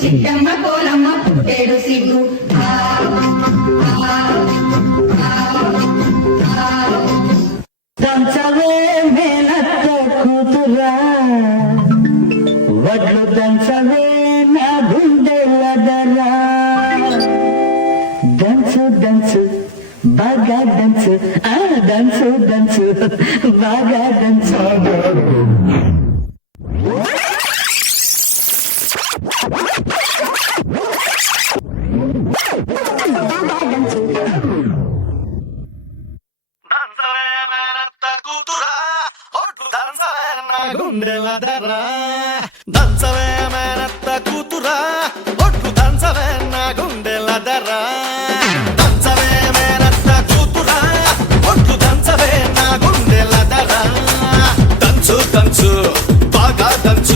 చిట్టమ్మ కోలమ్మ పుట్టేడు సిగ్గు దంచవే మేనత్త కూతురా వడ్లు దంచవే నా గుండెలదరా దంచు దంచు బాగా దంచు దంచు దంచు బాగా దంచు గుండెలదరా దంచవే మేనత్త కూతురా ఒట్టు దంచవే నా గుండెలదరా దంచవే మేనత్త కూతురా ఒట్టు దంచవే నా గుండెలదరా దంచు దంచు